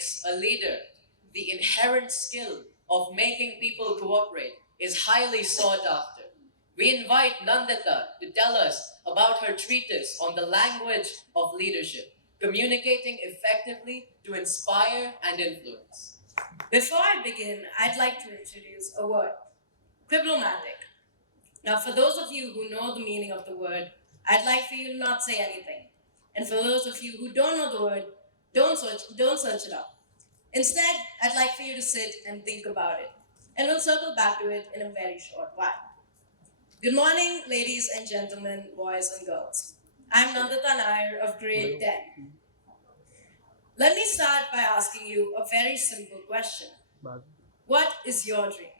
makes a leader, the inherent skill of making people cooperate is highly sought after. We invite Nandita to tell us about her treatise on the language of leadership, communicating effectively to inspire and influence. Before I begin, I'd like to introduce a word, diplomatic. Now, for those of you who know the meaning of the word, I'd like for you to not say anything. And for those of you who don't know the word, don't search it up. Instead, I'd like for you to sit and think about it. And we'll circle back to it in a very short while. Good morning, ladies and gentlemen, boys and girls. I'm Nandita Nair of grade 10. Let me start by asking you a very simple question. What is your dream?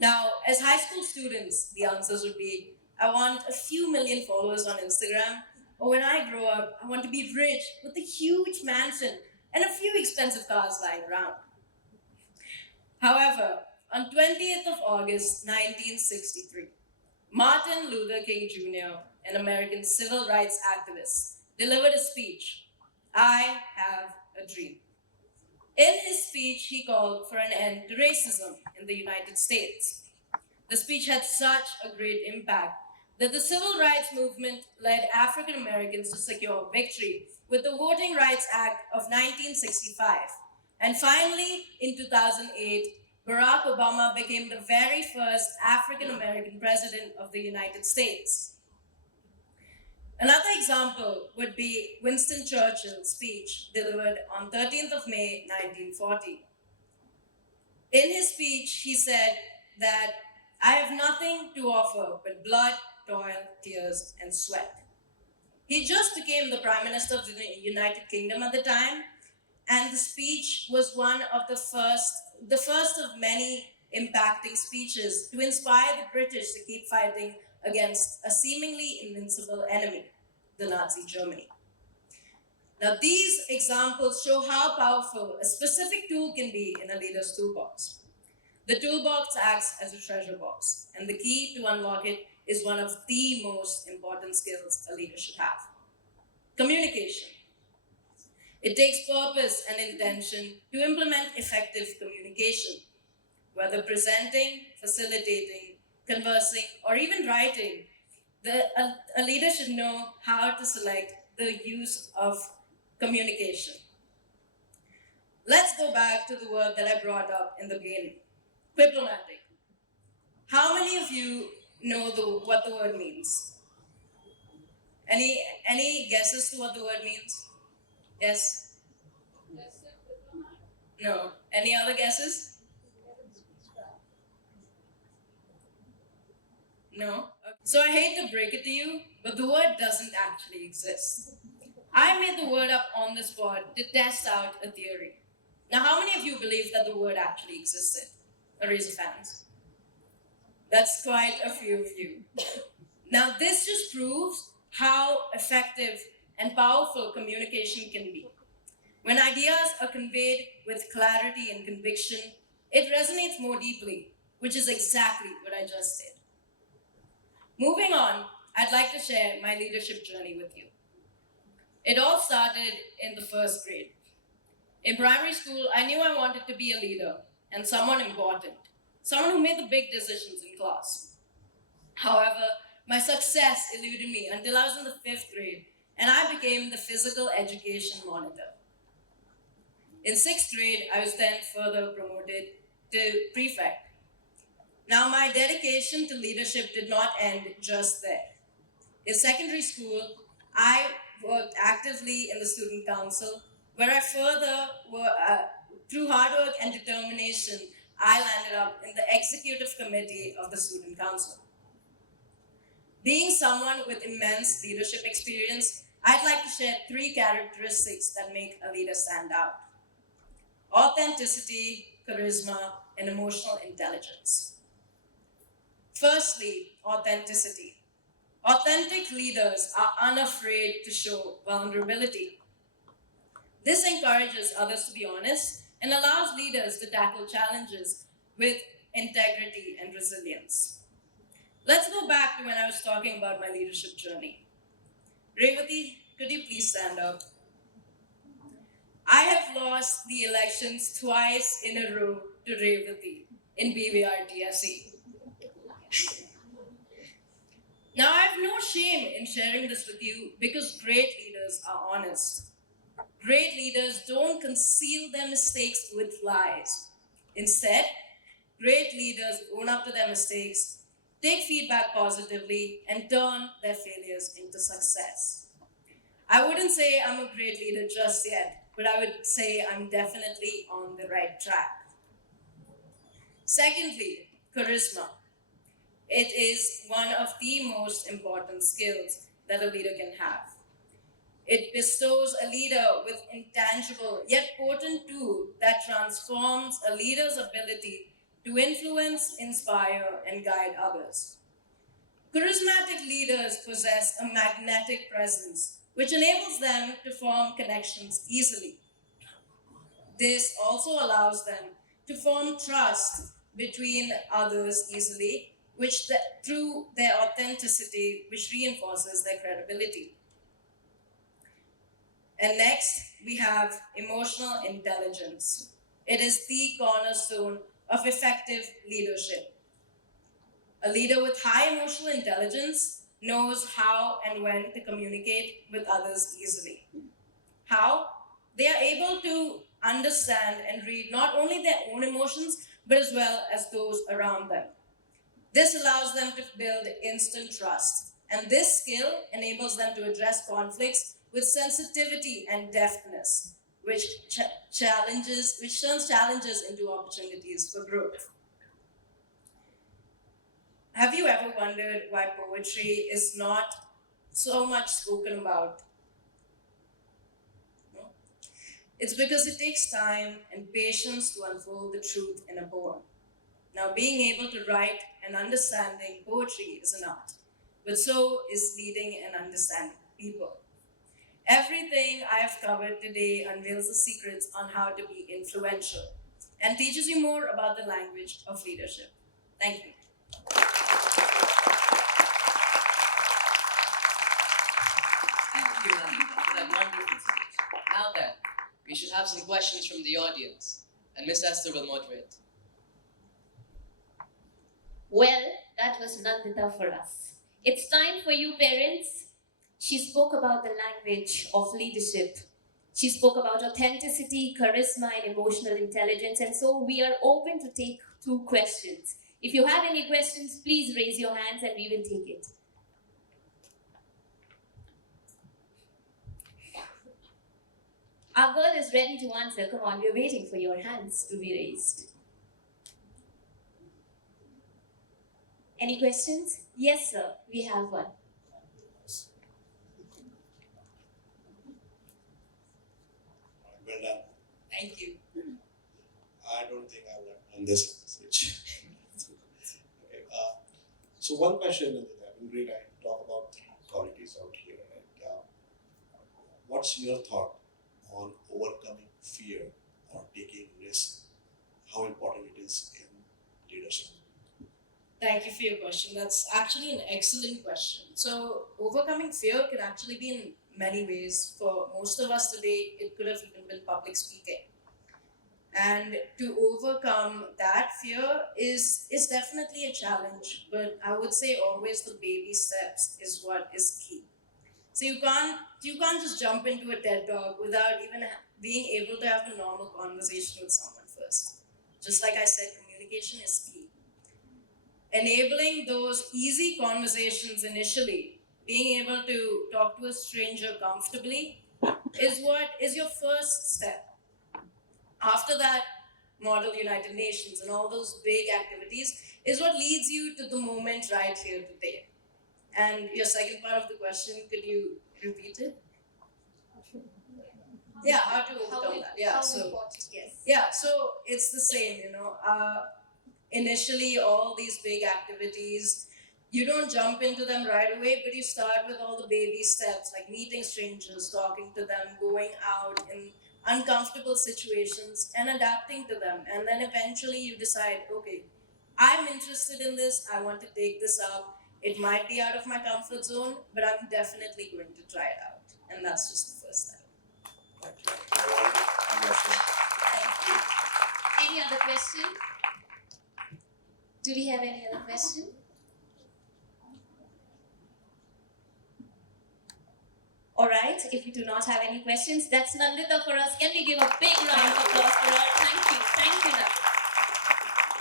Now, as high school students, the answers would be I want a few million followers on Instagram, or when I grow up, I want to be rich with a huge mansion and a few expensive cars lying around. However, on 20th of August 1963, Martin Luther King Jr., an American civil rights activist, delivered a speech, I Have a Dream. In his speech, he called for an end to racism in the United States. The speech had such a great impact that the civil rights movement led African Americans to secure victory with the Voting Rights Act of 1965. And finally, in 2008, Barack Obama became the very first African American president of the United States. Another example would be Winston Churchill's speech delivered on 13th of May 1940. In his speech, he said that I have nothing to offer but blood, toil, tears, and sweat. He just became the Prime Minister of the United Kingdom at the time, and the speech was one of the first of many impacting speeches to inspire the British to keep fighting against a seemingly invincible enemy, the Nazi Germany. Now, these examples show how powerful a specific tool can be in a leader's toolbox. The toolbox acts as a treasure box, and the key to unlock it is one of the most important skills a leader should have: communication. It takes purpose and intention to implement effective communication, whether presenting, facilitating, conversing, or even writing. A leader should know how to select the use of communication. Let's go back to the word that I brought up in the beginning, diplomatic. How many of you know what the word means? Any guesses to what the word means? Yes? No. Any other guesses? No? Okay. So I hate to break it to you, but the word doesn't actually exist. I made the word up on the spot to test out a theory. Now, how many of you believe that the word actually existed? A raise of hands. That's quite a few of you. Now, this just proves how effective and powerful communication can be. When ideas are conveyed with clarity and conviction, it resonates more deeply, which is exactly what I just did. Moving on, I'd like to share my leadership journey with you. It all started in the first grade. In primary school, I knew I wanted to be a leader and someone important, someone who made the big decisions in class. However, my success eluded me until I was in the fifth grade and I became the physical education monitor. In sixth grade, I was then further promoted to prefect. Now, my dedication to leadership did not end just there. In secondary school, I worked actively in the student council, where through hard work and determination, I landed up in the executive committee of the student council. Being someone with immense leadership experience, I'd like to share 3 characteristics that make a leader stand out: authenticity, charisma, and emotional intelligence. Firstly, authenticity. Authentic leaders are unafraid to show vulnerability. This encourages others to be honest and allows leaders to tackle challenges with integrity and resilience. Let's go back to when I was talking about my leadership journey. Revati, could you please stand up? I have lost the elections twice in a row to Revati in BVRTSE. Now, I have no shame in sharing this with you because great leaders are honest. Great leaders don't conceal their mistakes with lies. Instead, great leaders own up to their mistakes, take feedback positively, and turn their failures into success. I wouldn't say I'm a great leader just yet, but I would say I'm definitely on the right track. Secondly, charisma. It is one of the most important skills that a leader can have. It bestows a leader with intangible yet potent tool that transforms a leader's ability to influence, inspire, and guide others. Charismatic leaders possess a magnetic presence, which enables them to form connections easily. This also allows them to form trust between others easily, through their authenticity, which reinforces their credibility. And next, we have emotional intelligence. It is the cornerstone of effective leadership. A leader with high emotional intelligence knows how and when to communicate with others easily. How? They are able to understand and read not only their own emotions, but as well as those around them. This allows them to build instant trust, and this skill enables them to address conflicts with sensitivity and deftness, which turns challenges into opportunities for growth. Have you ever wondered why poetry is not so much spoken about? No? It's because it takes time and patience to unfold the truth in a poem. Now, being able to write and understanding poetry is an art, but so is leading and understanding people. Everything I have covered today unveils the secrets on how to be influential and teaches you more about the language of leadership. Thank you. Thank you, Nandita, for that wonderful speech. Now then, we should have some questions from the audience, and Miss Esther will moderate. Well, that was Nandita for us. It's time for you, parents. She spoke about the language of leadership. She spoke about authenticity, charisma, and emotional intelligence. And so we are open to take 2 questions. If you have any questions, please raise your hands and we will take it. Our girl is ready to answer. Come on, we're waiting for your hands to be raised. Any questions? Yes, sir, we have one. Well done. Thank you. I don't think I would have done this at this age. Okay. So one question that I've been great. I talk about qualities out here. And, what's your thought on overcoming fear or taking risk? How important it is in leadership? Thank you for your question. That's actually an excellent question. So, overcoming fear can actually be in many ways. For most of us today, it could have even been public speaking. And to overcome that fear is definitely a challenge, but I would say always the baby steps is what is key. So you can't just jump into a TED talk without even being able to have a normal conversation with someone first. Just like I said, communication is key. Enabling those easy conversations initially, being able to talk to a stranger comfortably, is your first step. After that, model United Nations and all those big activities is what leads you to the moment right here today. And your second part of the question, could you repeat it? Yeah, how to overcome that? Yeah, so it's the same, initially all these big activities, you don't jump into them right away, but you start with all the baby steps like meeting strangers, talking to them, going out in uncomfortable situations and adapting to them. And then eventually you decide, okay, I'm interested in this, I want to take this up. It might be out of my comfort zone, but I'm definitely going to try it out. And that's just the first step. Thank you. other question? Do we have any other question? All right, if you do not have any questions, that's Nandita for us. Can we give a big round of applause for her? Thank you, Nandita.